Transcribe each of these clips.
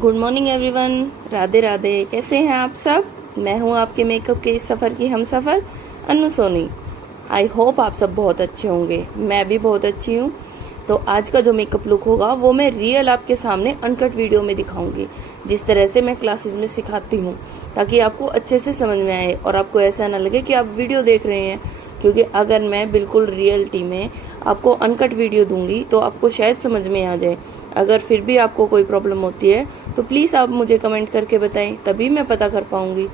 Good morning everyone. Radhe Radhe. कैसे हैं आप सब? मैं हूं आपके मेकअप के इस सफ़र की हम सफ़र अनु सोनी। आई होप आप सब बहुत अच्छे होंगे। मैं भी बहुत अच्छी हूं। तो आज का जो मेकअप लुक होगा वो मैं रियल आपके सामने अनकट वीडियो में दिखाऊंगी, जिस तरह से मैं क्लासेस में सिखाती हूँ, ताकि आपको अच्छे से समझ में आए और आपको ऐसा ना लगे कि आप वीडियो देख रहे हैं। क्योंकि अगर मैं बिल्कुल रियलिटी में आपको अनकट वीडियो दूंगी तो आपको शायद समझ में आ जाए। अगर फिर भी आपको कोई प्रॉब्लम होती है तो प्लीज़ आप मुझे कमेंट करके बताएं, तभी मैं पता कर पाऊंगी।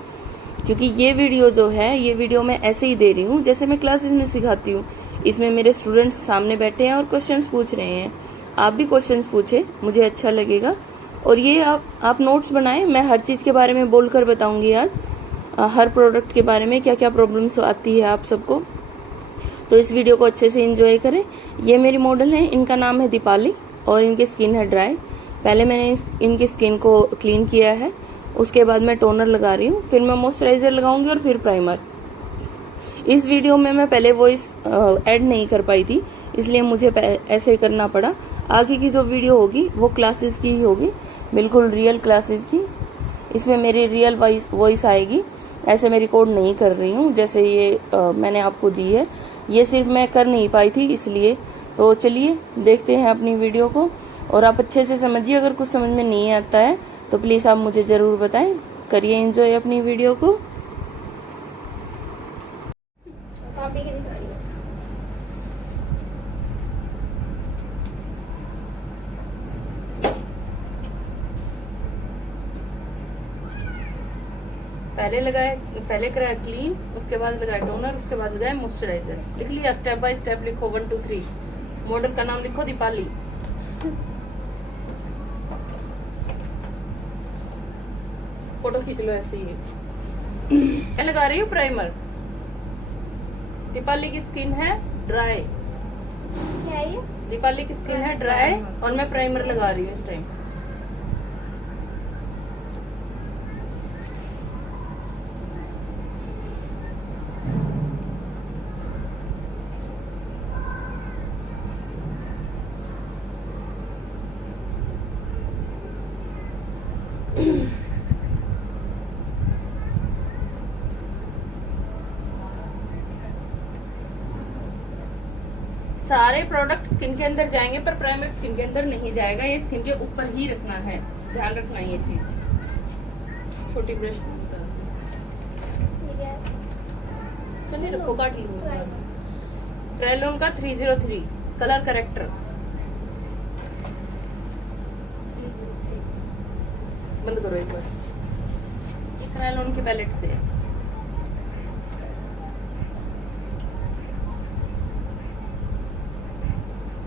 क्योंकि ये वीडियो जो है, ये वीडियो मैं ऐसे ही दे रही हूँ जैसे मैं क्लासेस में सिखाती हूँ। इसमें मेरे स्टूडेंट्स सामने बैठे हैं और क्वेश्चंस पूछ रहे हैं। आप भी क्वेश्चंस पूछे, मुझे अच्छा लगेगा। और ये आप नोट्स बनाएं। मैं हर चीज़ के बारे में बोलकर बताऊंगी आज, हर प्रोडक्ट के बारे में क्या क्या प्रॉब्लम्स आती है आप सबको। तो इस वीडियो को अच्छे से एंजॉय करें। ये मेरी मॉडल है, इनका नाम है दीपाली और इनकी स्किन है ड्राई। पहले मैंने इनकी स्किन को क्लीन किया है, उसके बाद मैं टोनर लगा रही हूँ, फिर मैं मॉइस्चराइजर लगाऊंगी और फिर प्राइमर। इस वीडियो में मैं पहले वॉइस ऐड नहीं कर पाई थी, इसलिए मुझे ऐसे करना पड़ा। आगे की जो वीडियो होगी वो क्लासेस की ही होगी, बिल्कुल रियल क्लासेस की। इसमें मेरी रियल वॉइस आएगी। ऐसे मैं रिकॉर्ड नहीं कर रही हूँ जैसे ये मैंने आपको दी है। ये सिर्फ मैं कर नहीं पाई थी इसलिए। तो चलिए देखते हैं अपनी वीडियो को और आप अच्छे से समझिए। अगर कुछ समझ में नहीं आता है तो प्लीज़ आप मुझे ज़रूर बताएं। करिए एंजॉय अपनी वीडियो को। पहले कराया क्लीन, उसके बाद लगाया टोनर, उसके बाद लगाया मॉइस्चराइजर। लिख लिया? स्टेप बाय स्टेप लिखो, 1 2 3। मॉडल का नाम लिखो दीपाली। फोटो खींच लो ऐसे ही। मैं लगा रही हूँ प्राइमर। दीपाली की स्किन है ड्राई। क्या है ये? दीपाली की स्किन है ड्राई और मैं प्राइमर लगा रही हूँ इस टाइम। सारे प्रोडक्ट स्किन के अंदर जाएंगे पर प्राइमर स्किन के अंदर नहीं जाएगा। ये स्किन के ऊपर ही रखना है, ध्यान रखना ये चीज। छोटी ब्रश चलिए रखो, काट लूंगा। क्रेलोन का 303 कलर करेक्टर। बंद करो एक बार। ये क्रेलोन की पैलेट से है।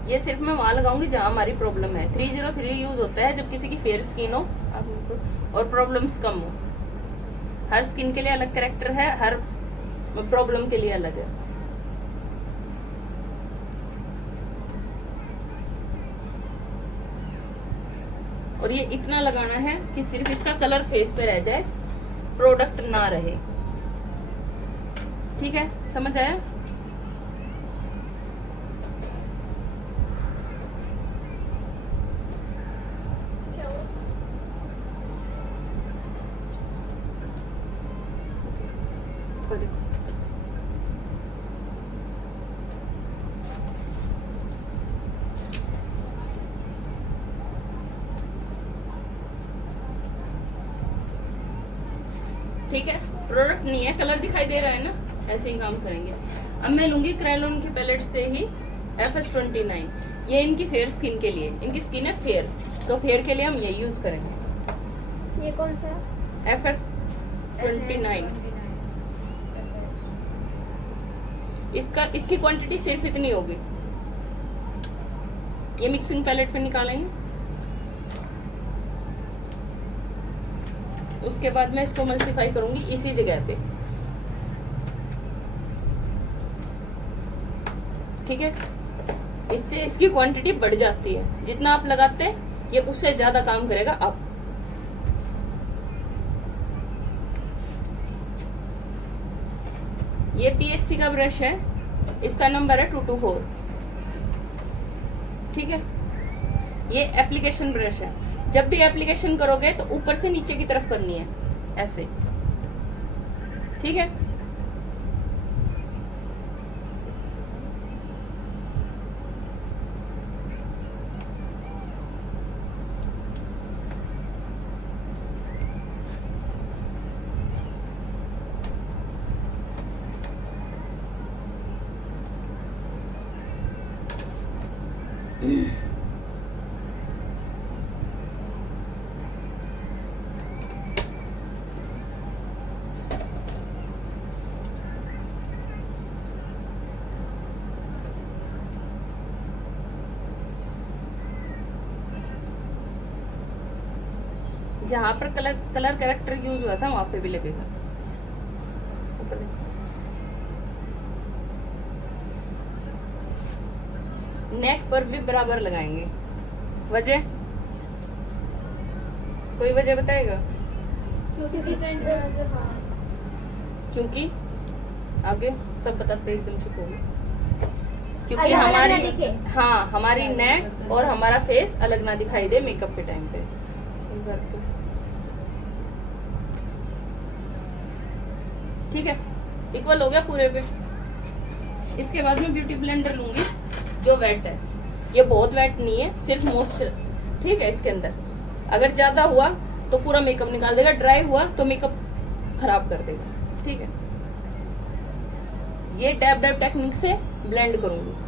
ये सिर्फ मैं वहां लगाऊंगी जहां हमारी प्रॉब्लम है। 303 यूज होता है जब किसी की फेयर स्किन हो और प्रॉब्लम्स कम हो। हर स्किन के लिए अलग कैरेक्टर है, हर प्रॉब्लम के लिए अलग है। और ये इतना लगाना है कि सिर्फ इसका कलर फेस पे रह जाए, प्रोडक्ट ना रहे। ठीक है, समझ आया? ठीक है, प्रोडक्ट नहीं है, कलर दिखाई दे रहा है ना, ऐसे ही काम करेंगे। अब मैं लूंगी क्रेलोन की पैलेट से ही FS29। ये इनकी फेयर स्किन के लिए, इनकी स्किन है फेयर, तो फेयर के लिए हम ये यूज करेंगे। ये कौन सा? FS29। इसकी क्वांटिटी सिर्फ इतनी होगी। ये मिक्सिंग पैलेट पे निकालेंगे। उसके बाद मैं इसको मल्टीप्लाई करूंगी इसी जगह पे। ठीक है, इससे इसकी क्वांटिटी बढ़ जाती है। जितना आप लगाते हैं ये उससे ज्यादा काम करेगा। अब ये PSC का ब्रश है, इसका नंबर है 224। ठीक है, ये एप्लीकेशन ब्रश है। जब भी एप्लीकेशन करोगे तो ऊपर से नीचे की तरफ करनी है, ऐसे, ठीक है। जहां पर कलर कैरेक्टर यूज हुआ था वहां पे भी लगेगा। ऊपर देखो, नेक पर भी बराबर लगाएंगे। वजह, कोई वजह बताएगा? क्योंकि आगे सब बताते एकदम चुप हो गए। क्योंकि हमारी, हाँ, हमारी नेक और हमारा फेस अलग ना दिखाई दे मेकअप के टाइम पे। एक बार तो ठीक है, इक्वल हो गया पूरे पे। इसके बाद मैं ब्यूटी ब्लेंडर लूंगी जो वेट है। ये बहुत वेट नहीं है, सिर्फ मॉइस्चर, ठीक है। इसके अंदर अगर ज्यादा हुआ तो पूरा मेकअप निकाल देगा, ड्राई हुआ तो मेकअप खराब कर देगा, ठीक है। ये डैब डैब टेक्निक से ब्लेंड करूंगी।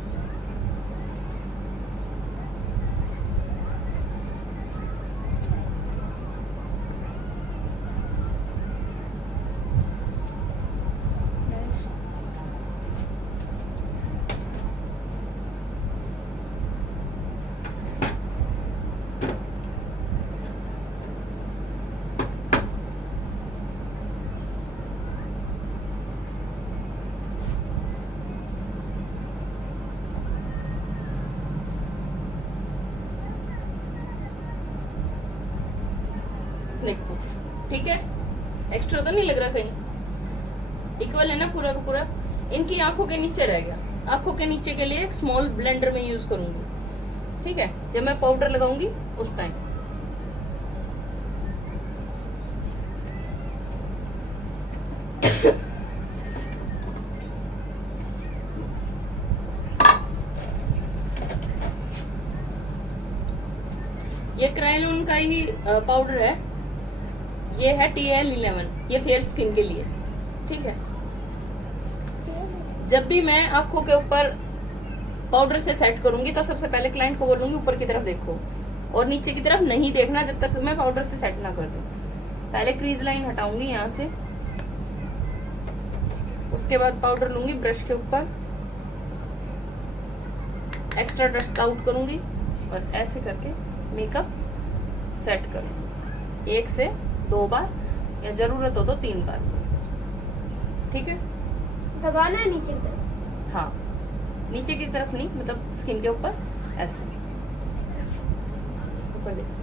देखो, ठीक है, एक्स्ट्रा तो नहीं लग रहा कहीं, इक्वल है ना पूरा का पूरा। इनकी आंखों के नीचे रह गया, आंखों के नीचे के लिए एक स्मॉल ब्लेंडर में यूज करूंगी, ठीक है, जब मैं पाउडर लगाऊंगी उस टाइम। ये क्रायोन का ही पाउडर है, ये है TL11, ये फेयर स्किन के लिए, ठीक है। जब भी मैं आंखों के ऊपर पाउडर से सेट करूंगी तो सबसे पहले क्लाइंट को बोलूंगी ऊपर की तरफ देखो और नीचे की तरफ नहीं देखना जब तक मैं पाउडर से सेट ना कर दूं। पहले क्रीज लाइन हटाऊंगी यहाँ से, उसके बाद पाउडर लूंगी ब्रश के ऊपर, एक्स्ट्रा डस्ट आउट करूंगी और ऐसे करके मेकअप सेट करूंगी 1 से 2 बार, या जरूरत हो तो 3 बार, ठीक है। दबाना है नीचे की तरफ? हाँ, नीचे की तरफ नहीं, मतलब स्किन के ऊपर ऐसे ऊपर देखो।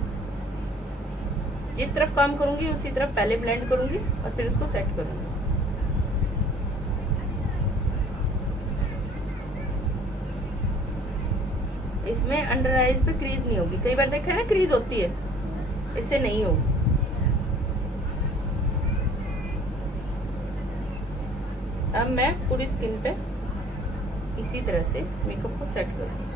जिस तरफ काम करूंगी उसी तरफ पहले ब्लेंड करूंगी और फिर उसको सेट करूंगी। इसमें अंडर आईज पे क्रीज नहीं होगी, कई बार देखा है ना क्रीज होती है, इससे नहीं होगी। अब मैं पूरी स्किन पे इसी तरह से मेकअप को सेट करूंगी।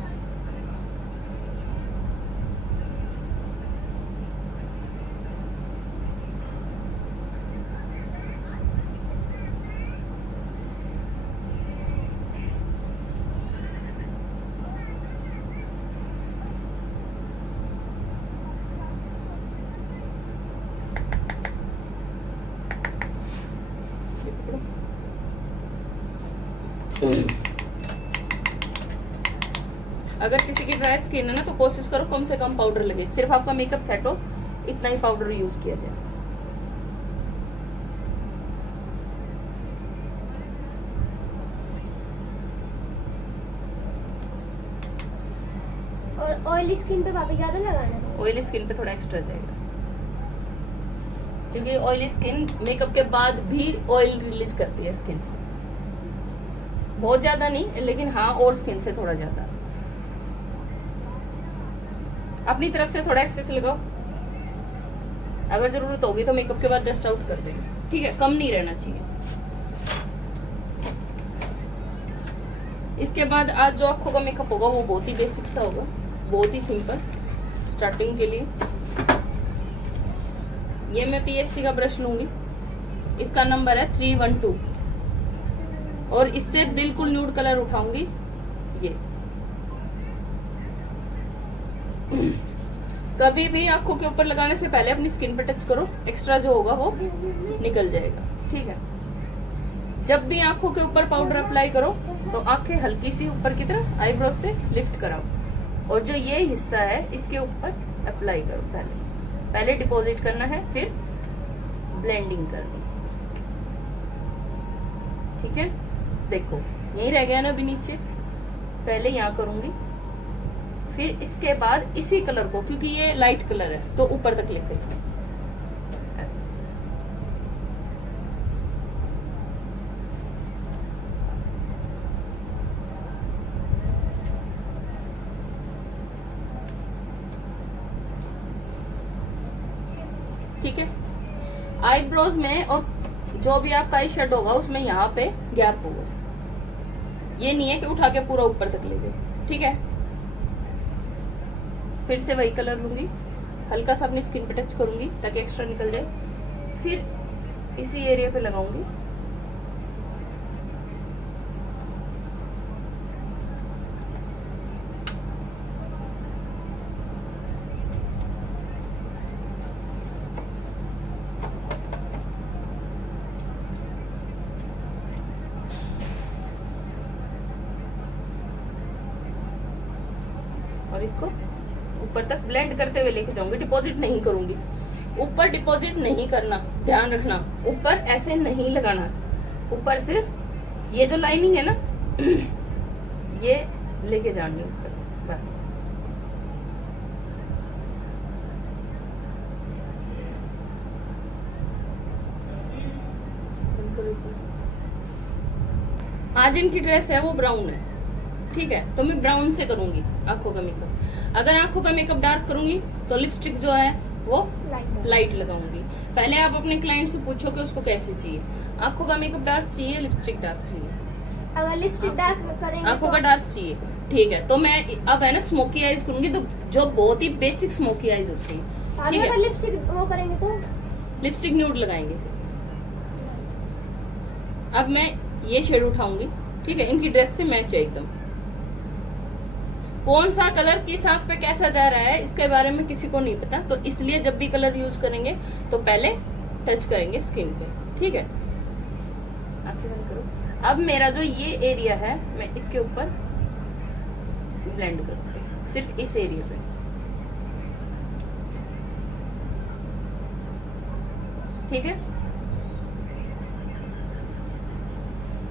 अगर किसी की ड्राई स्किन है ना तो कोशिश करो कम से कम पाउडर लगे, सिर्फ आपका मेकअप सेट हो इतना ही पाउडर यूज किया जाए। और ऑयली स्किन पे भाभी ज्यादा लगाना है? ऑयली स्किन पे थोड़ा एक्स्ट्रा जाएगा, क्योंकि ऑयली स्किन मेकअप के बाद भी ऑयल रिलीज करती है स्किन से, बहुत ज्यादा नहीं लेकिन हाँ, और स्किन से थोड़ा ज्यादा। अपनी तरफ से थोड़ा एक्सेस लगाओ। अगर जरूरत होगी तो मेकअप के बाद डस्ट आउट कर देंगे, ठीक है, कम नहीं रहना चाहिए। इसके बाद आज जो आंखों का मेकअप होगा वो बहुत ही बेसिक सा होगा, बहुत ही सिंपल स्टार्टिंग के लिए। ये मैं PSC का ब्रश लूंगी, इसका नंबर है 312 और इससे बिल्कुल न्यूड कलर उठाऊंगी। ये कभी भी आंखों के ऊपर लगाने से पहले अपनी स्किन पे टच करो, एक्स्ट्रा जो होगा वो निकल जाएगा, ठीक है। जब भी आंखों के ऊपर पाउडर अप्लाई करो तो आंखें हल्की सी ऊपर की तरफ आईब्रोज से लिफ्ट कराओ और जो ये हिस्सा है इसके ऊपर अप्लाई करो। पहले डिपॉजिट करना है, फिर ब्लेंडिंग करनी, ठीक है। देखो यही रह गया ना अभी नीचे, पहले यहाँ करूंगी, फिर इसके बाद इसी कलर को, क्योंकि ये लाइट कलर है तो ऊपर तक लेकर ऐसे। ठीक है, आईब्रोज में और जो भी आपका आई शेड होगा उसमें यहाँ पे गैप होगा, ये नहीं है कि उठा के पूरा ऊपर तक ले गए, ठीक है। फिर से वही कलर लूंगी, हल्का सा अपनी स्किन पे टच करूंगी ताकि एक्स्ट्रा निकल जाए, फिर इसी एरिया पे लगाऊंगी। और इसको ऊपर तक ब्लेंड करते हुए लेके जाऊंगी, डिपॉजिट नहीं करूंगी। ऊपर डिपॉजिट नहीं करना, ध्यान रखना, ऊपर ऐसे नहीं लगाना, ऊपर सिर्फ ये जो लाइनिंग है ना ये लेके जानी ऊपर, बस। आज इनकी ड्रेस है वो ब्राउन है, ठीक है, तो मैं ब्राउन से करूंगी आंखों का मेकअप। अगर आंखों का मेकअप डार्क करूंगी तो लिपस्टिक जो है वो लाइट लगाऊंगी। पहले आप अपने क्लाइंट से पूछो कि उसको कैसे चाहिए, आंखों का मेकअप डार्क चाहिए, लिपस्टिक डार्क चाहिए। अगर लिपस्टिक डार्क करेंगे आंखों का डार्क चाहिए, ठीक है, तो मैं अब है ना स्मोकी आईज करूंगी, तो जो बहुत ही बेसिक स्मोकी आईज होती है, ठीक है। अगर लिपस्टिक वो करेंगे तो लिपस्टिक न्यूड लगाएंगे। अब मैं ये शेड उठाऊंगी, ठीक है, इनकी ड्रेस से मैच है एकदम। कौन सा कलर किस आंख पे कैसा जा रहा है इसके बारे में किसी को नहीं पता, तो इसलिए जब भी कलर यूज करेंगे तो पहले टच करेंगे स्किन पे, ठीक है। आंखें बंद करो। अब मेरा जो ये एरिया है मैं इसके ऊपर ब्लेंड करूंगी, सिर्फ इस एरिया पे, ठीक है।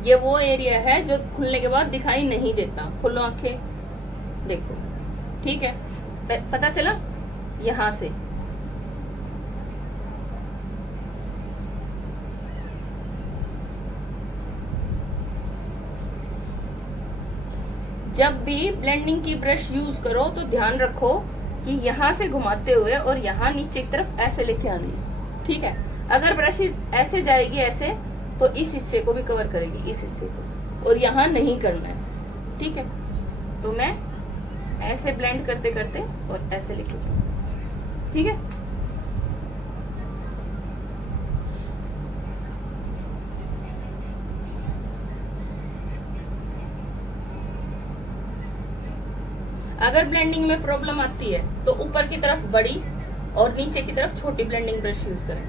ये वो एरिया है जो खुलने के बाद दिखाई नहीं देता, खोलो आंखें, देखो, ठीक है, पता चला यहां से। जब भी ब्लेंडिंग की ब्रश यूज करो तो ध्यान रखो कि यहां से घुमाते हुए और यहां नीचे की तरफ ऐसे लेके आनी है, ठीक है। अगर ब्रश ऐसे जाएगी ऐसे तो इस हिस्से को भी कवर करेगी, इस हिस्से को, और यहाँ नहीं करना है, ठीक है। तो मैं ऐसे ब्लेंड करते करते और ऐसे लेके जाऊंगी, ठीक है। अगर ब्लेंडिंग में प्रॉब्लम आती है तो ऊपर की तरफ बड़ी और नीचे की तरफ छोटी ब्लेंडिंग ब्रश यूज करें।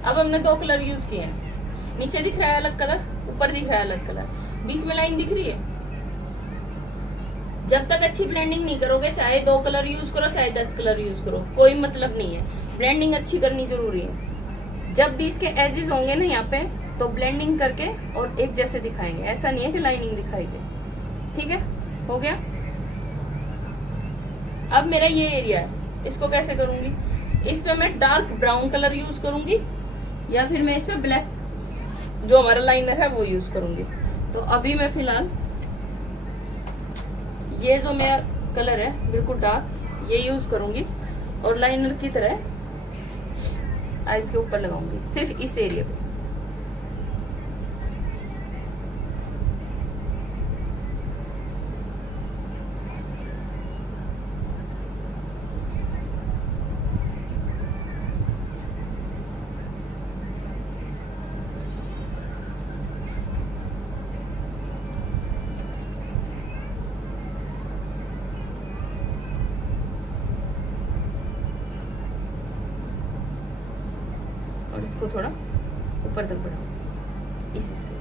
अब हमने दो कलर यूज किए हैं, नीचे दिख रहा है अलग कलर, ऊपर दिख रहा है अलग कलर, बीच में लाइन दिख रही है। जब तक अच्छी ब्लेंडिंग नहीं करोगे, चाहे 2 कलर यूज करो चाहे 10 कलर यूज करो, कोई मतलब नहीं है। ब्लेंडिंग अच्छी करनी जरूरी है। जब भी इसके एजेस होंगे ना यहाँ पे, तो ब्लेंडिंग करके और एक जैसे दिखाएंगे, ऐसा नहीं है कि लाइनिंग दिखाई दे, ठीक है। हो गया। अब मेरा ये एरिया है, इसको कैसे करूंगी, इस पे मैं डार्क ब्राउन कलर यूज करूंगी या फिर मैं इस पे ब्लैक जो हमारा लाइनर है वो यूज करूंगी। तो अभी मैं फिलहाल ये जो मेरा कलर है बिल्कुल डार्क ये यूज करूंगी और लाइनर की तरह आईज के ऊपर लगाऊंगी, सिर्फ इस एरिया पे। और इसको थोड़ा ऊपर तक बढ़ाओ इसी से।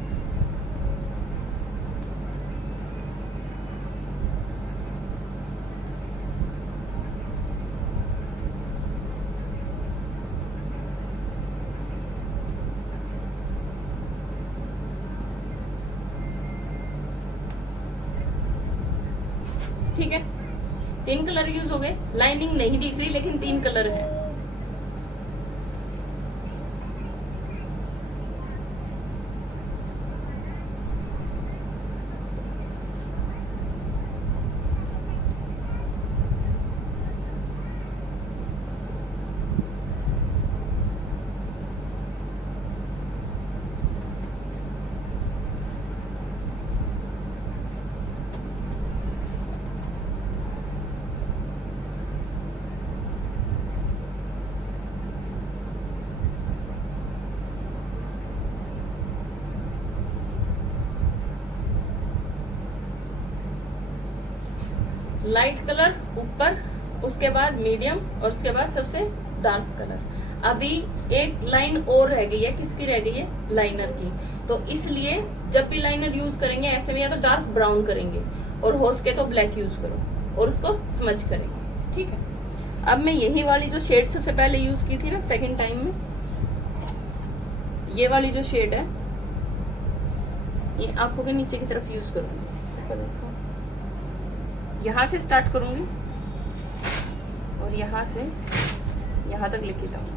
ठीक है, 3 कलर यूज हो गए। लाइनिंग नहीं दिख रही लेकिन 3 कलर है। लाइट कलर ऊपर, उसके बाद मीडियम और उसके बाद सबसे डार्क कलर। अभी एक लाइन और रह गई है, किसकी रह गई है, लाइनर की। तो इसलिए जब भी लाइनर यूज करेंगे ऐसे में या तो डार्क ब्राउन करेंगे और हो सके तो ब्लैक यूज करो और उसको स्मज करेंगे। ठीक है, अब मैं यही वाली जो शेड सबसे पहले यूज की थी ना सेकंड टाइम में, ये वाली जो शेड है ये आंखों के नीचे की तरफ यूज करूंगी। यहाँ से स्टार्ट करूंगी और यहाँ से यहाँ तक लेके जाऊंगी।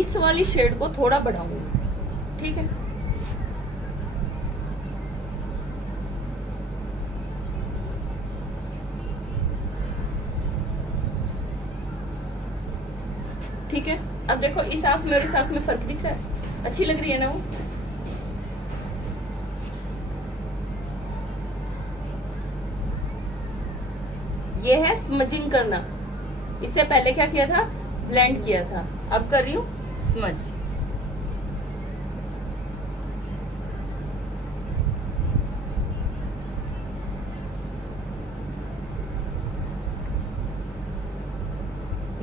इस वाली शेड को थोड़ा बढ़ाऊंगी। ठीक है, ठीक है। अब देखो इस आंख में और इस आंख में फर्क दिख रहा है, अच्छी लग रही है ना वो। ये है स्मजिंग करना। इससे पहले क्या किया था, ब्लेंड किया था, अब कर रही हूं स्मज।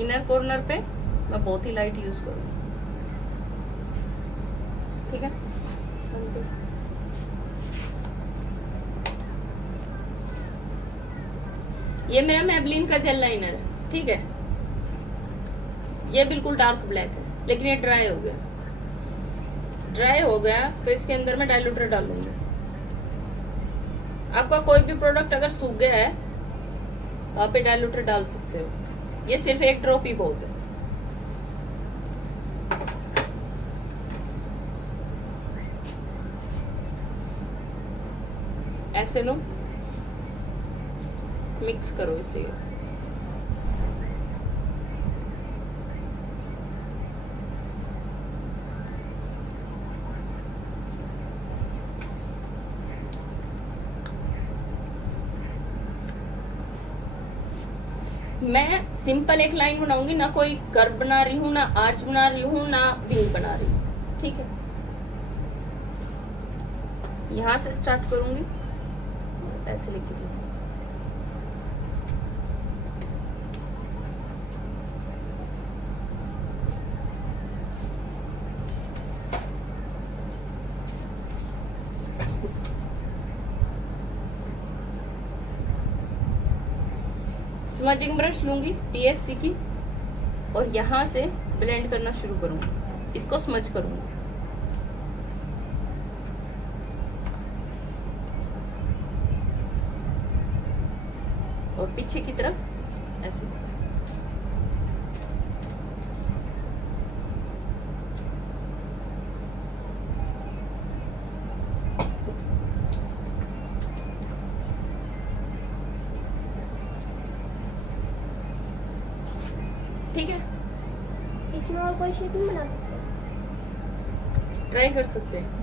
इनर कॉर्नर पे मैं बहुत ही लाइट यूज करूंगी। ठीक है, ये मेरा मैबलिन का जेल लाइनर है। ठीक है, ये बिल्कुल डार्क ब्लैक है लेकिन ये ड्राई हो गया। ड्राई हो गया तो इसके अंदर मैं डाइल्यूटर डालूंगी। आपका कोई भी प्रोडक्ट अगर सूख गया है तो आप ये डाइल्यूटर डाल सकते हो। ये सिर्फ 1 ड्रॉप ही बहुत है। ऐसे लो, मिक्स करो इसे। मैं सिंपल एक लाइन बनाऊंगी, ना कोई कर्व बना रही हूँ, ना आर्च बना रही हूँ, ना विंग बना रही हूँ। ठीक है, यहां से स्टार्ट करूंगी, ऐसे लेके जाऊंगी। स्मजिंग ब्रश लूंगी TSC की और यहां से ब्लेंड करना शुरू करूंगी, इसको स्मज करूंगी। और पीछे की तरफ ऐसे। ठीक है, इसमें और कोई शेप नहीं बना सकते? ट्राई कर सकते हैं।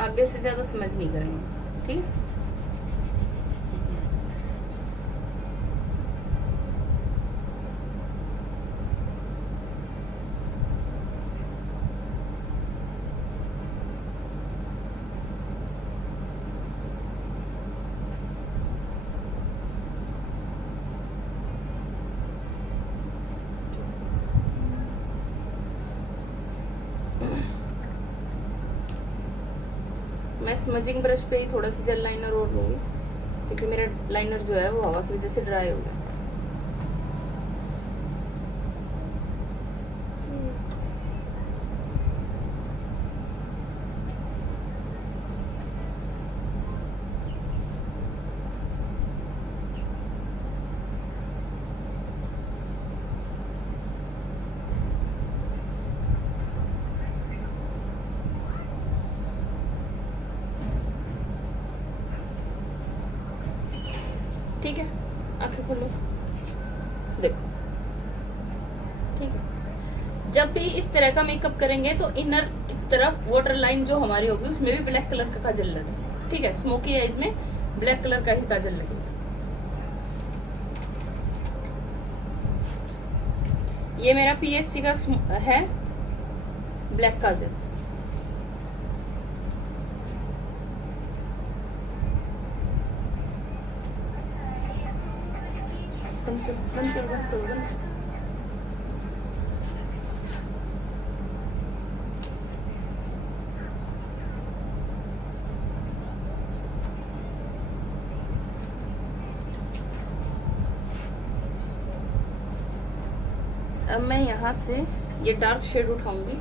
आगे से ज्यादा समझ नहीं करेंगे, ठीक है। मैं स्मजिंग ब्रश पे ही थोड़ा सा जेल लाइनर और लूंगी, क्योंकि मेरा लाइनर जो है वो हवा की वजह से ड्राई हो गया। ठीक है, आंखें खोलो, देखो। ठीक है, जब भी इस तरह का मेकअप करेंगे तो इनर की तरफ वाटर लाइन जो हमारी होगी उसमें भी ब्लैक कलर का काजल लगे। ठीक है, स्मोकी आईज में ब्लैक कलर का ही काजल लगेगा। ये मेरा पीएससी का है ब्लैक काजल। बंद करो, बंद करो, बंद करो, बंद करो। अब मैं यहाँ से ये डार्क शेड उठाऊंगी,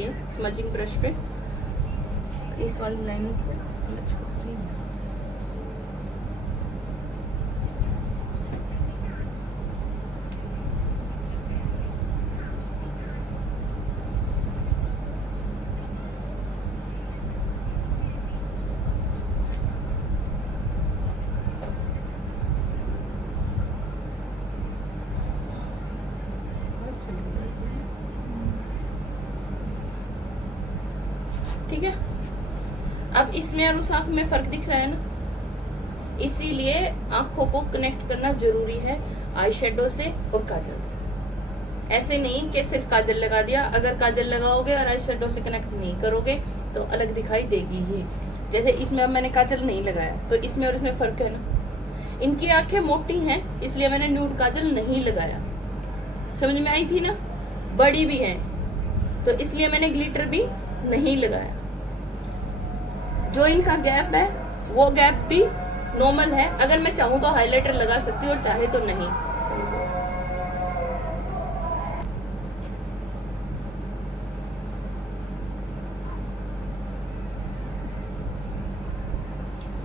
ये स्मजिंग ब्रश पे इस वाली लाइन को स्मज करूंगी। ठीक है, अब इसमें और उस आंख में फर्क दिख रहा है ना, इसीलिए आंखों को कनेक्ट करना जरूरी है आई शेडो से और काजल से। ऐसे नहीं कि सिर्फ काजल लगा दिया, अगर काजल लगाओगे और आई शेडो से कनेक्ट नहीं करोगे तो अलग दिखाई देगी ही। जैसे इसमें अब मैंने काजल नहीं लगाया तो इसमें और इसमें फर्क है ना। इनकी आंखें मोटी हैं इसलिए मैंने न्यूड काजल नहीं लगाया, समझ में आई थी ना। बड़ी भी हैं तो इसलिए मैंने ग्लिटर भी नहीं लगाया। जो इनका गैप है वो गैप भी नॉर्मल है, अगर मैं चाहूँ तो हाइलाइटर लगा सकती हूँ और चाहे तो नहीं।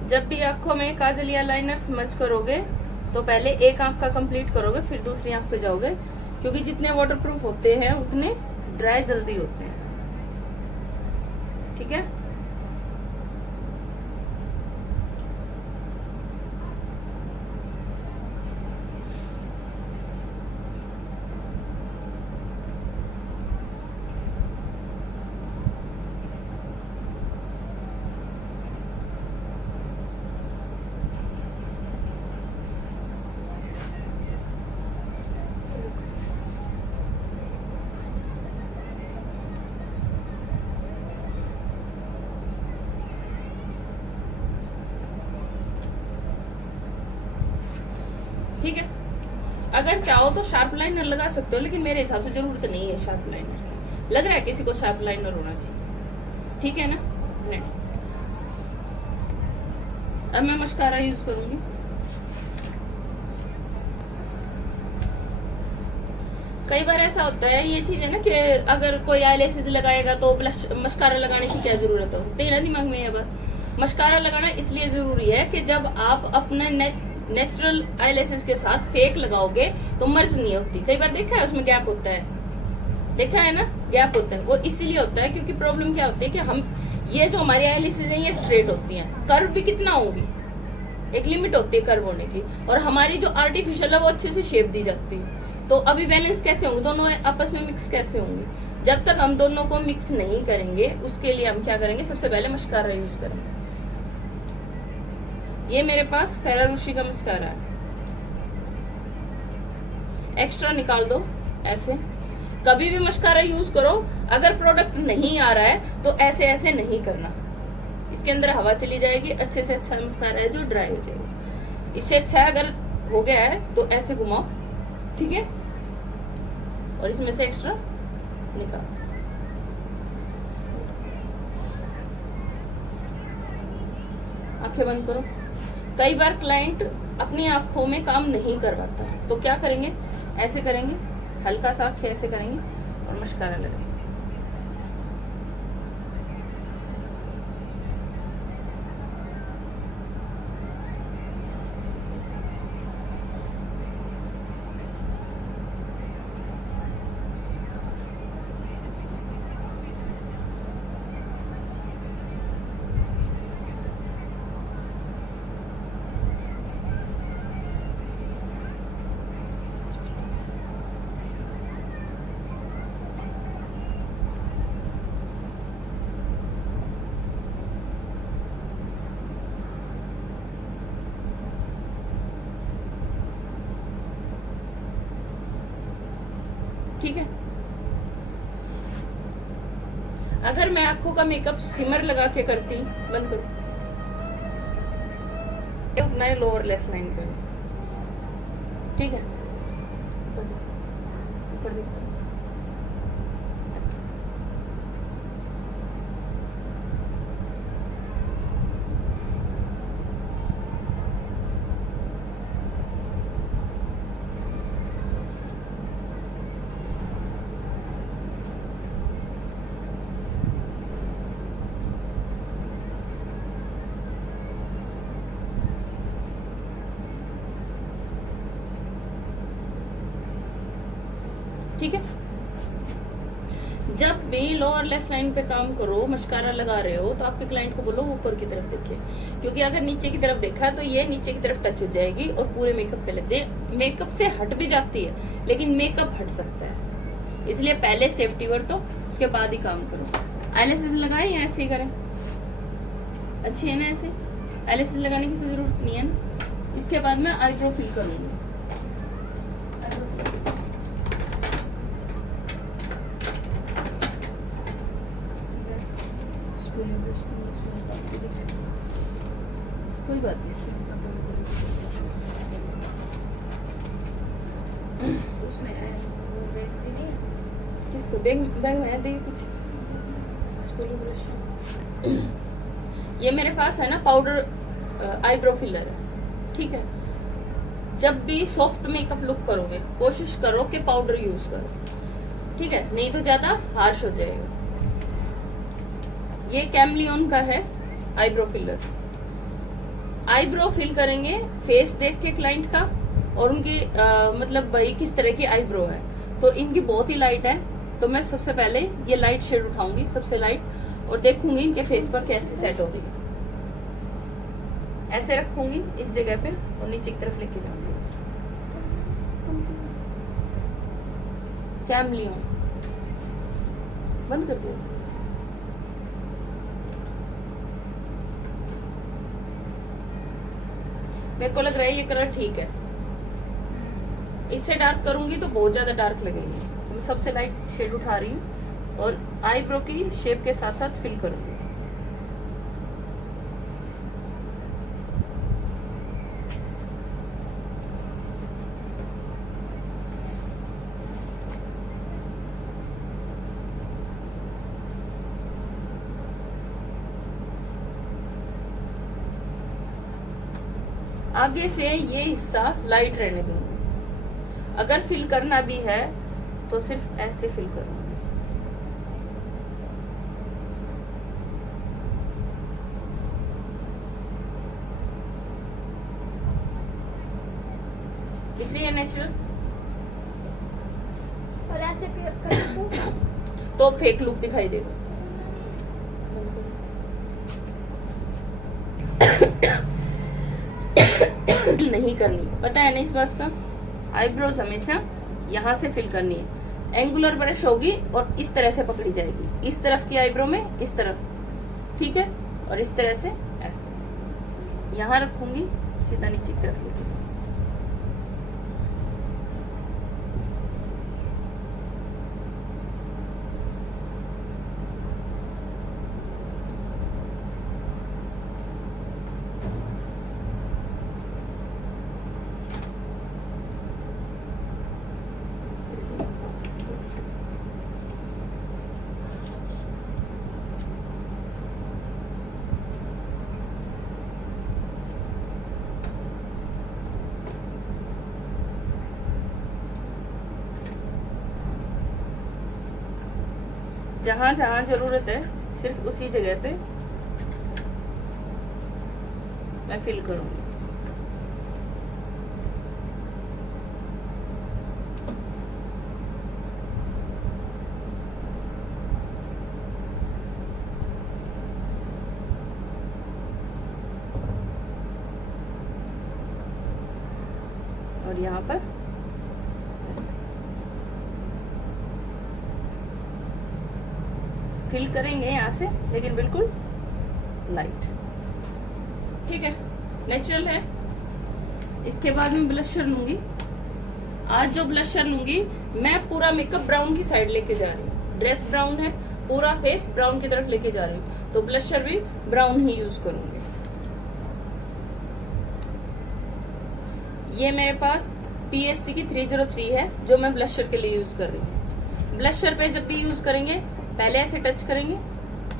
जब भी आंखों में काजल या लाइनर स्मज करोगे तो पहले एक आंख का कंप्लीट करोगे फिर दूसरी आंख पे जाओगे, क्योंकि जितने वाटरप्रूफ होते हैं उतने ड्राई जल्दी होते हैं। ठीक है, अगर चाहो तो शार्प लाइनर लगा सकते हो, लेकिन मेरे हिसाब से जरूरत नहीं है शार्प लाइनर की। लग रहा है किसी को शार्प लाइनर होना चाहिए, ठीक है ना। नहीं। अब मैं मस्कारा यूज करूंगी। कई बार ऐसा होता है, ये चीज है ना कि अगर कोई आईलैशेस लगाएगा तो ब्लश मस्कारा लगाने की क्या जरूरत होती है ना, दिमाग में ये बात। मस्कारा लगाना इसलिए जरूरी है कि जब आप अपना नेचुरल आईलैशेस के साथ फेक लगाओगे तो मर्ज नहीं होती। कई बार देखा है उसमें गैप होता है, देखा है ना, गैप होता है। वो इसीलिए होता है क्योंकि प्रॉब्लम क्या होती है कि हम ये जो हमारी आईलैशेस हैं ये स्ट्रेट होती हैं, कर्व भी कितना होंगी, एक लिमिट होती है कर्व होने की, और हमारी जो आर्टिफिशियल है वो अच्छे से शेप दी जाती है। तो अभी बैलेंस कैसे होंगे, दोनों आपस में मिक्स कैसे होंगे? जब तक हम दोनों को मिक्स नहीं करेंगे उसके लिए हम क्या करेंगे, सबसे पहले मस्कारा यूज करेंगे। ये मेरे पास फेरारूशी का मस्कारा है, एक्स्ट्रा निकाल दो ऐसे। कभी भी मस्कारा यूज करो, अगर प्रोडक्ट नहीं आ रहा है तो ऐसे ऐसे नहीं करना, इसके अंदर हवा चली जाएगी, अच्छे से अच्छा मस्कारा है जो ड्राई हो जाएगा। इससे अच्छा है अगर हो गया है तो ऐसे घुमाओ, ठीक है, और इसमें से एक्स्ट्रा निकाल। आंखें बंद करो। कई बार क्लाइंट अपनी आंखों में काम नहीं करवाता है तो क्या करेंगे, ऐसे करेंगे, हल्का सा आंखें ऐसे करेंगे और मस्कारा लगाएंगे। ठीक है। अगर मैं आंखों का मेकअप सिमर लगा के करती, बंद करो, उतना ही लोअर लेस लाइन करो, ठीक है, ऊपर देखो, ठीक है। जब भी लोअर लेस लाइन पे काम करो, मस्कारा लगा रहे हो, तो आपके क्लाइंट को बोलो ऊपर की तरफ देखिए, क्योंकि अगर नीचे की तरफ देखा तो ये नीचे की तरफ टच हो जाएगी और पूरे मेकअप पे लग जाए। मेकअप से हट भी जाती है लेकिन मेकअप हट सकता है, इसलिए पहले सेफ्टी बरतो, उसके बाद ही काम करो। आईलैशेस लगाए या ऐसे ही करें, अच्छी है ना ऐसे, आईलैशेस लगाने की तो जरूरत नहीं है ना। इसके बाद मैं आईब्रो फिल करूंगी। कोई बात नहीं, उसमें वो वैक्सी नहीं है, किसको बैग बैग में है, देखिए पीछे स्कूली ब्रश। ये मेरे पास है ना पाउडर आईब्रो फिलर है, ठीक है। जब भी सॉफ्ट मेकअप लुक करोगे कोशिश करो कि पाउडर यूज करो, ठीक है, नहीं तो ज्यादा हार्श हो जाएगा। ये कैमलियन का है आईब्रो फिलर। आईब्रो फिल करेंगे फेस देख के क्लाइंट का, और उनकी मतलब भाई किस तरह की आईब्रो है। तो इनकी बहुत ही लाइट है, तो मैं सबसे पहले ये लाइट शेड उठाऊंगी, सबसे लाइट, और देखूंगी इनके फेस पर कैसे सेट हो रही है। ऐसे रखूंगी इस जगह पे और नीचे की तरफ लेके जाऊंगी। कैमलियन बंद कर दिया। मेरे को लग रहा है ये कलर ठीक है, इससे डार्क करूंगी तो बहुत ज्यादा डार्क लगेगी। मैं सबसे लाइट शेड उठा रही हूँ और आईब्रो की शेप के साथ साथ फिल करूंगी। आगे से ये हिस्सा लाइट रहने दूंगी। अगर फिल करना भी है तो सिर्फ ऐसे फिल करूंगी। दिख रही है नेचुरल? और ऐसे कर तो फेक लुक दिखाई देगा। नहीं करनी, पता है ना इस बात का। आईब्रोज हमेशा यहाँ से फिल करनी है। एंगुलर ब्रश होगी और इस तरह से पकड़ी जाएगी, इस तरफ की आईब्रो में इस तरफ, ठीक है। और इस तरह से ऐसे यहाँ रखूंगी, सीधा नीचे की तरफ लेके। जहां जहां जरूरत है सिर्फ उसी जगह पे मैं फिल करूंगी। और यहाँ पर फिल करेंगे यहाँ से, लेकिन बिल्कुल लाइट, ठीक है, नेचुरल है। इसके बाद मैं ब्लशर लूंगी। आज जो ब्लशर लूंगी मैं पूरा मेकअप ब्राउन की साइड लेके जा रही हूँ। ड्रेस ब्राउन है, पूरा फेस ब्राउन की तरफ लेके जा रही हूँ, तो ब्लशर भी ब्राउन ही यूज करूंगी। ये मेरे पास PSC की 303 है जो मैं ब्लशर के लिए यूज कर रही हूँ। ब्लशर पे जब भी यूज करेंगे पहले ऐसे टच करेंगे,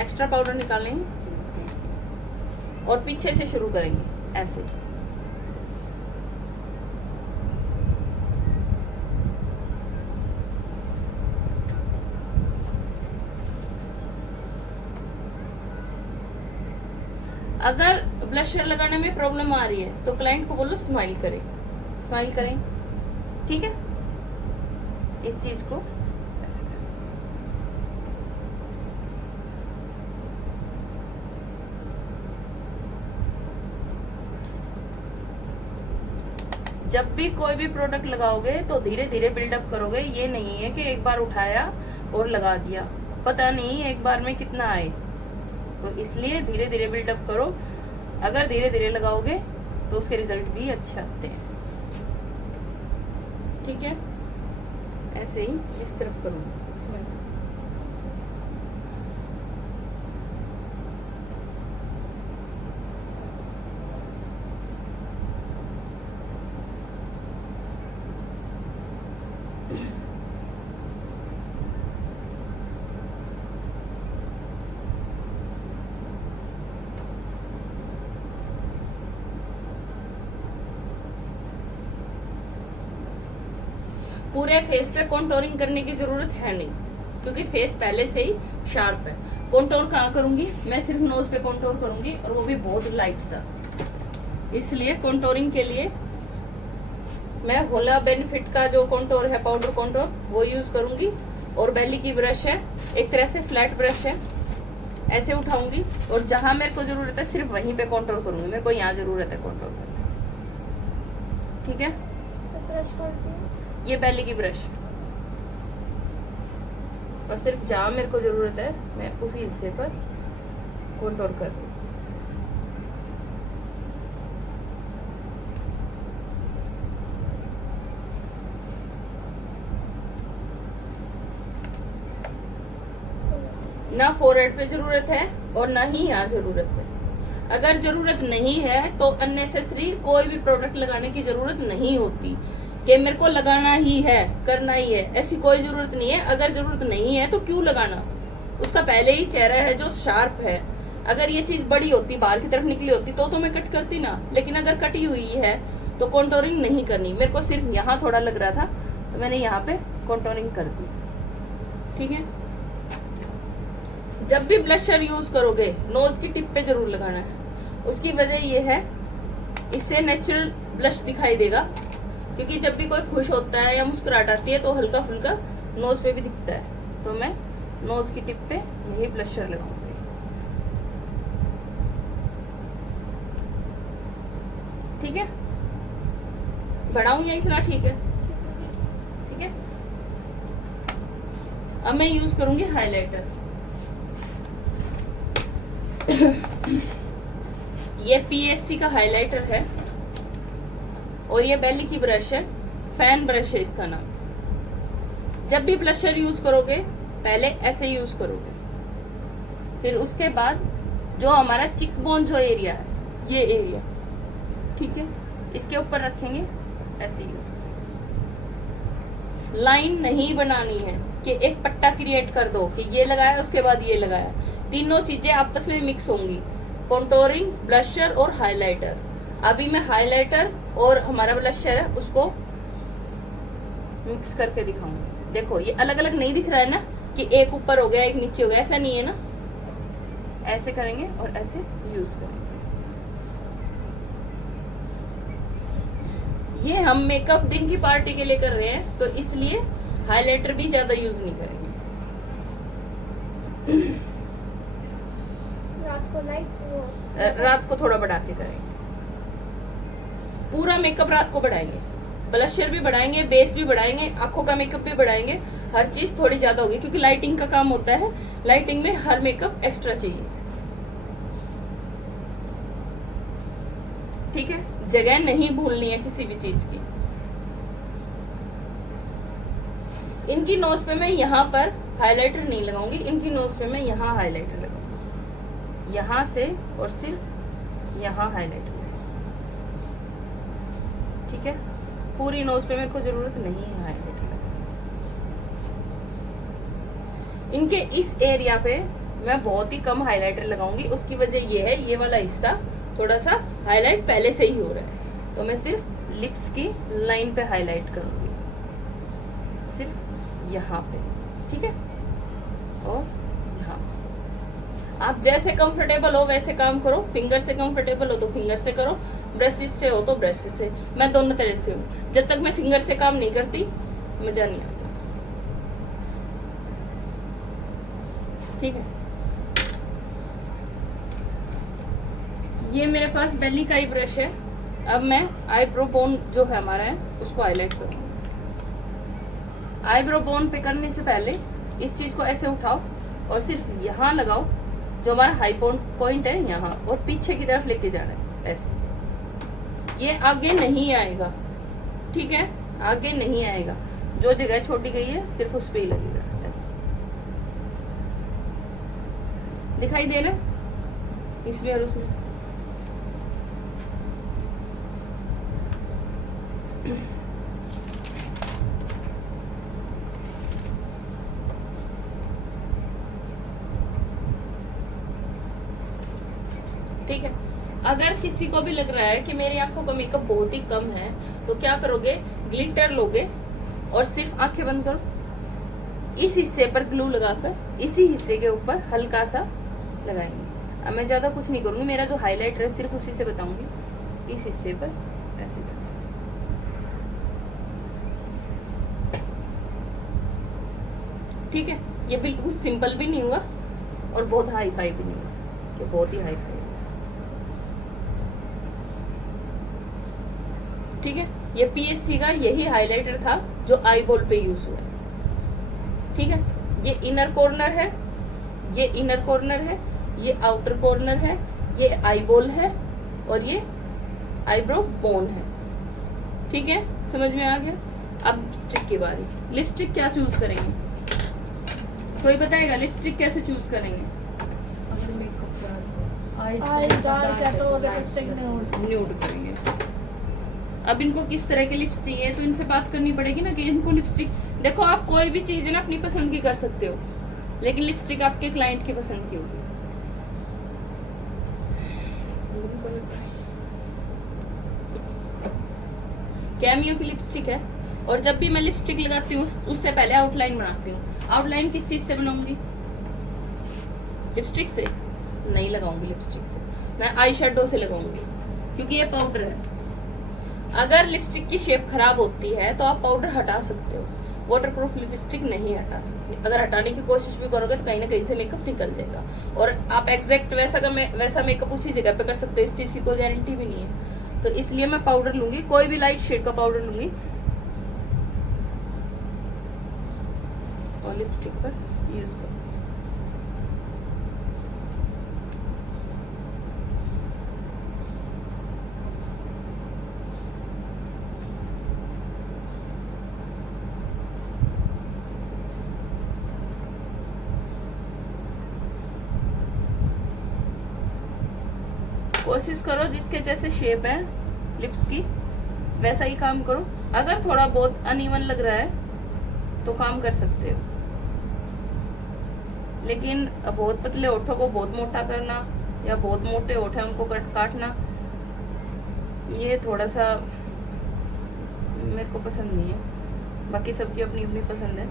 एक्स्ट्रा पाउडर निकाल लेंगे और पीछे से शुरू करेंगे ऐसे। अगर ब्लशर लगाने में प्रॉब्लम आ रही है तो क्लाइंट को बोलो स्माइल करें, स्माइल करें, ठीक है। इस चीज को ऐसे करें। जब भी कोई भी प्रोडक्ट लगाओगे तो धीरे धीरे बिल्डअप करोगे। ये नहीं है कि एक बार उठाया और लगा दिया, पता नहीं एक बार में कितना आए, तो इसलिए धीरे धीरे बिल्डअप करो। अगर धीरे धीरे लगाओगे तो उसके रिजल्ट भी अच्छे आते हैं, ठीक है। ऐसे ही इस तरफ करूंगी इसमें। पूरे फेस पे कॉन्टोरिंग करने की जरूरत है नहीं, क्योंकि फेस पहले से ही शार्प है। कॉन्टोर कहाँ करूंगी मैं? सिर्फ नोज पे कॉन्टोर करूंगी, और वो भी बहुत लाइट सा। इसलिए कॉन्टोरिंग के लिए मैं होला बेनिफिट का जो कॉन्टोर है, पाउडर कॉन्टोर, वो यूज करूंगी। और बेली की ब्रश है, एक तरह से फ्लैट ब्रश है, ऐसे उठाऊंगी और जहां मेरे को जरूरत है सिर्फ वहीं पे कॉन्टोर करूंगी। मेरे को यहाँ जरूरत है कॉन्टोर करने, ठीक है। ब्रश कौन सी? ये बेली की ब्रश, और सिर्फ जहां मेरे को जरूरत है मैं उसी हिस्से पर कॉन्टोर कर दूं। ना फोरहेड पे जरूरत है और ना ही यहाँ जरूरत है। अगर जरूरत नहीं है तो अननेसेसरी कोई भी प्रोडक्ट लगाने की जरूरत नहीं होती कि मेरे को लगाना ही है, करना ही है, ऐसी कोई जरूरत नहीं है। अगर जरूरत नहीं है तो क्यों लगाना? उसका पहले ही चेहरा है जो शार्प है, अगर ये चीज बड़ी होती, बाहर की तरफ निकली होती तो मैं कट करती ना, लेकिन अगर कटी हुई है तो कॉन्टोरिंग नहीं करनी। मेरे को सिर्फ यहाँ थोड़ा लग रहा था तो मैंने यहाँ पे कॉन्टोरिंग कर दी। ठीक है, जब भी ब्लशर यूज करोगे नोज की टिप पे जरूर लगाना है। उसकी वजह ये है, इससे नेचुरल ब्लश दिखाई देगा, क्योंकि जब भी कोई खुश होता है या मुस्कुराहट आती है तो हल्का फुल्का नोज पे भी दिखता है। तो मैं नोज की टिप पे यही ब्लशर लगाऊंगी। ठीक है, बढ़ाऊं या इतना ठीक है? ठीक है, अब मैं यूज करूंगी हाइलाइटर। ये पीएससी का हाइलाइटर है और ये बेली की ब्रश है, फैन ब्रश है इसका नाम। जब भी ब्लशर यूज करोगे पहले ऐसे यूज करोगे, फिर उसके बाद जो हमारा चिकबोन जो एरिया है, ये एरिया, ठीक है, इसके ऊपर रखेंगे, ऐसे यूज करेंगे। लाइन नहीं बनानी है कि एक पट्टा क्रिएट कर दो कि ये लगाया उसके बाद ये लगाया। तीनों चीजें आपस में मिक्स होंगी, कॉन्टोरिंग, ब्लशर और हाइलाइटर। अभी मैं हाइलाइटर और हमारा ब्लशर है उसको मिक्स करके दिखाऊंगी। देखो ये अलग अलग नहीं दिख रहा है ना, कि एक ऊपर हो गया एक नीचे हो गया, ऐसा नहीं है ना। ऐसे करेंगे और ऐसे यूज करेंगे। ये हम मेकअप दिन की पार्टी के लिए कर रहे हैं तो इसलिए हाइलाइटर भी ज्यादा यूज नहीं करेंगे। रात को थोड़ा बढ़ा के करेंगे। पूरा मेकअप रात को बढ़ाएंगे, ब्लशर भी बढ़ाएंगे, बेस भी बढ़ाएंगे, आंखों का मेकअप भी बढ़ाएंगे। हर चीज थोड़ी ज्यादा होगी क्योंकि लाइटिंग का काम होता है। लाइटिंग में हर मेकअप एक्स्ट्रा चाहिए। ठीक है, जगह नहीं भूलनी है किसी भी चीज की। इनकी नोज पे मैं यहाँ पर हाइलाइटर नहीं लगाऊंगी, इनकी नोज पे मैं यहाँ हाइलाइटर लगाऊंगी, यहाँ से और सिर्फ यहाँ हाइलाइटर। ठीक है, पूरी नोज पे मेरे को जरूरत नहीं है हाइलाइटर लगाने। इनके इस एरिया पे मैं बहुत ही कम हाइलाइटर लगाऊंगी। उसकी वजह ये है, ये वाला हिस्सा थोड़ा सा हाईलाइट पहले से ही हो रहा है, तो मैं सिर्फ लिप्स की लाइन पे हाईलाइट करूंगी, सिर्फ यहाँ पे। ठीक है, और यहाँ आप जैसे कंफर्टेबल हो वैसे काम करो। फिंगर से कंफर्टेबल हो तो फिंगर से करो, ब्रश से हो तो ब्रश से। मैं दोनों तरह से हूँ। जब तक मैं फिंगर से काम नहीं करती मजा नहीं आता। ठीक है, ये मेरे पास बेली का ही ब्रश है। अब मैं आईब्रो बोन जो है हमारा है उसको हाईलाइट करूंगी। आईब्रो बोन पे करने से पहले इस चीज को ऐसे उठाओ और सिर्फ यहाँ लगाओ, जो हमारा हाई पॉइंट है यहाँ, और पीछे की तरफ लेके जाना है ऐसे। ये आगे नहीं आएगा, ठीक है, आगे नहीं आएगा। जो जगह छोड़ी गई है सिर्फ उस पे ही लगेगा ऐसे। दिखाई दे रहा है इसमें और उसमें? ठीक है, अगर किसी को भी लग रहा है कि मेरी आंखों का मेकअप बहुत ही कम है तो क्या करोगे, ग्लिटर लोगे और सिर्फ आंखें बंद करो, इस हिस्से पर ग्लू लगाकर इसी हिस्से के ऊपर हल्का सा लगाएंगे। अब मैं ज्यादा कुछ नहीं करूंगी, मेरा जो हाइलाइटर है सिर्फ उसी से बताऊंगी। इस हिस्से पर ऐसे करके, ठीक है। ये बिल्कुल सिंपल भी नहीं हुआ और बहुत हाई फाई भी नहीं हुआ, कि बहुत ही हाई फाई। ठीक है, ये पीएससी का यही हाइलाइटर था जो आई बॉल पे यूज हुआ। ठीक है, ये इनर कॉर्नर है, ये इनर कॉर्नर है, ये आउटर कॉर्नर है, ये आई बॉल है और ये आईब्रो बोन है। ठीक है, समझ में आ गया? अब लिपस्टिक की बारी। लिपस्टिक क्या चूज करेंगे? कोई बताएगा लिपस्टिक कैसे चूज करेंगे? न्यूड करेंगे। अब इनको किस तरह की लिप्स चाहिए तो इनसे बात करनी पड़ेगी ना कि इनको लिपस्टिक। देखो, आप कोई भी चीज है ना अपनी पसंद की कर सकते हो, लेकिन लिपस्टिक आपके क्लाइंट की पसंद की होगी। कैमियो की लिपस्टिक है, और जब भी मैं लिपस्टिक लगाती हूँ उससे पहले आउटलाइन बनाती हूँ। आउटलाइन किस चीज से बनाऊंगी? लिपस्टिक से नहीं लगाऊंगी, लिपस्टिक से मैं आई शेडो से लगाऊंगी, क्योंकि ये पाउडर है। अगर लिपस्टिक की शेप खराब होती है तो आप पाउडर हटा सकते हो, वाटरप्रूफ लिपस्टिक नहीं हटा सकते। अगर हटाने की कोशिश भी करोगे तो कहीं ना कहीं से मेकअप निकल जाएगा, और आप एग्जैक्ट वैसा मेकअप उसी जगह पे कर सकते हो, इस चीज की कोई गारंटी भी नहीं है। तो इसलिए मैं पाउडर लूंगी, कोई भी लाइट शेड का पाउडर लूंगी और लिपस्टिक पर यूज करूँ। कोशिश करो जिसके जैसे शेप है लिप्स की वैसा ही काम करो। अगर थोड़ा बहुत अनइवन लग रहा है तो काम कर सकते हो, लेकिन बहुत पतले होठों को बहुत मोटा करना या बहुत मोटे होठ है उनको काटना, ये थोड़ा सा मेरे को पसंद नहीं है। बाकी सबकी अपनी अपनी पसंद है।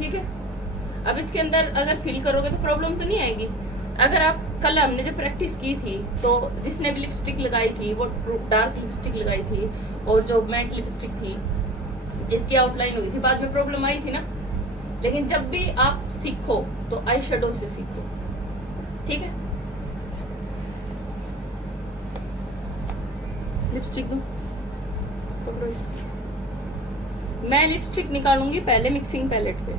ठीक है, अब इसके अंदर अगर फिल करोगे तो प्रॉब्लम तो नहीं आएगी। अगर आप कल हमने जब प्रैक्टिस की थी तो जिसने भी लिपस्टिक लगाई थी वो डार्क लिपस्टिक लगाई थी, और जो मैट लिपस्टिक थी जिसकी आउटलाइन हुई थी, बाद में प्रॉब्लम आई थी ना। लेकिन जब भी आप सीखो तो आई शेडो से सीखो, ठीक है। लिपस्टिक दो, पकड़ो इसको। मैं लिपस्टिक निकालूंगी पहले मिक्सिंग पैलेट पे।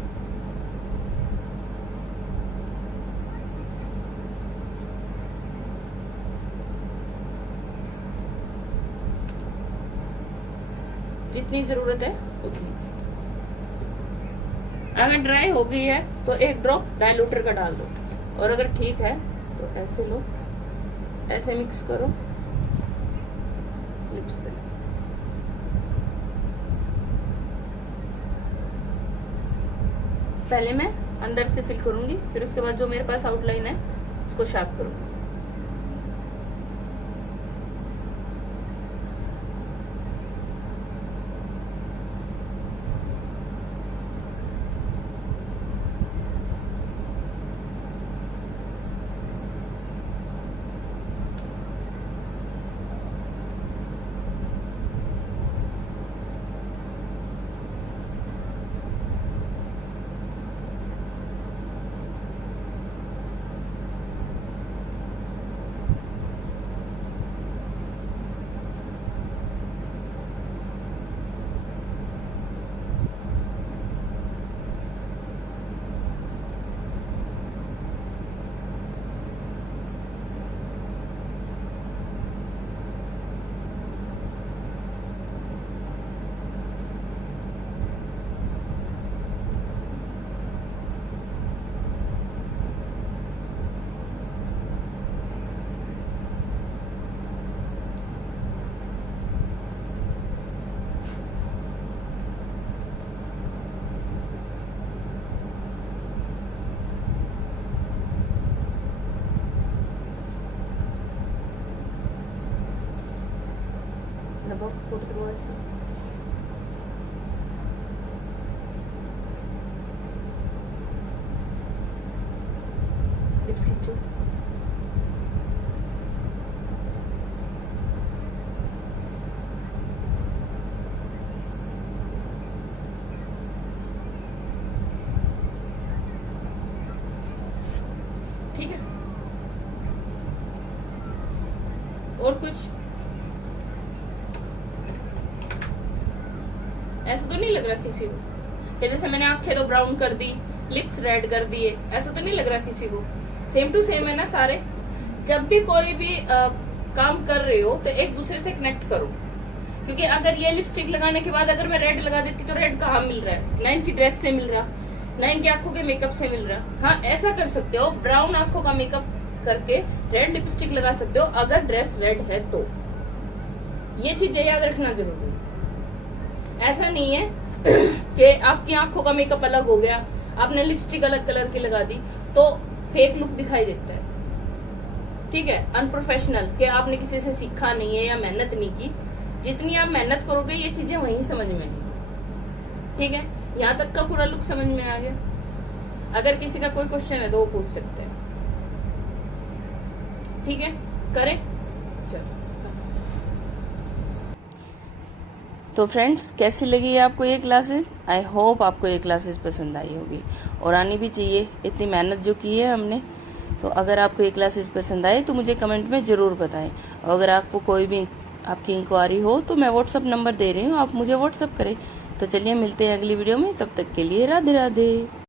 जितनी जरूरत है उतनी। अगर ड्राई हो गई है तो एक ड्रॉप डाइल्यूटर का डाल दो, और अगर ठीक है तो ऐसे लो, ऐसे मिक्स करो लिप्स पे। पहले मैं अंदर से फिल करूंगी, फिर उसके बाद जो मेरे पास आउटलाइन है उसको शार्प करूंगी। लिप्स खींचो। ठीक है, और कुछ ऐसा तो नहीं लग रहा किसी को कि जैसे मैंने आंखें तो ब्राउन कर दी, लिप्स रेड कर दिए, ऐसा तो नहीं लग रहा किसी को? सेम टू सेम है ना सारे। जब भी कोई भी काम कर रहे हो तो एक दूसरे से कनेक्ट करो। क्योंकि अगर ये लिपस्टिक लगाने के बाद अगर मैं रेड लगा देती तो रेड कहाँ मिल रहा है, ना इनकी ड्रेस से मिल रहा, ना इनकी आंखों के मेकअप से मिल रहा। हाँ ऐसा कर सकते हो, ब्राउन आंखों का मेकअप करके रेड लिपस्टिक लगा सकते हो अगर ड्रेस रेड है तो। ये चीजें याद रखना जरूरी है। ऐसा नहीं है कि आपकी आंखों का मेकअप अलग हो गया, आपने लिपस्टिक अलग कलर की लगा दी तो फेक लुक दिखाई देता है, ठीक है, अनप्रोफेशनल, कि आपने किसी से सीखा नहीं है या मेहनत नहीं की। जितनी आप मेहनत करोगे ये चीजें वहीं समझ में आएंगी, ठीक है। यहाँ तक का पूरा लुक समझ में आ गया। अगर किसी का कोई क्वेश्चन है तो वो पूछ सकते हैं, ठीक है, करें। चलो तो फ्रेंड्स, कैसी लगी आपको ये क्लासेस? आई होप आपको ये क्लासेस पसंद आई होगी और आनी भी चाहिए, इतनी मेहनत जो की है हमने। तो अगर आपको ये क्लासेस पसंद आए तो मुझे कमेंट में ज़रूर बताएं। और अगर आपको कोई भी आपकी इंक्वायरी हो तो मैं व्हाट्सअप नंबर दे रही हूँ, आप मुझे व्हाट्सअप करें। तो चलिए मिलते हैं अगली वीडियो में, तब तक के लिए राधे राधे।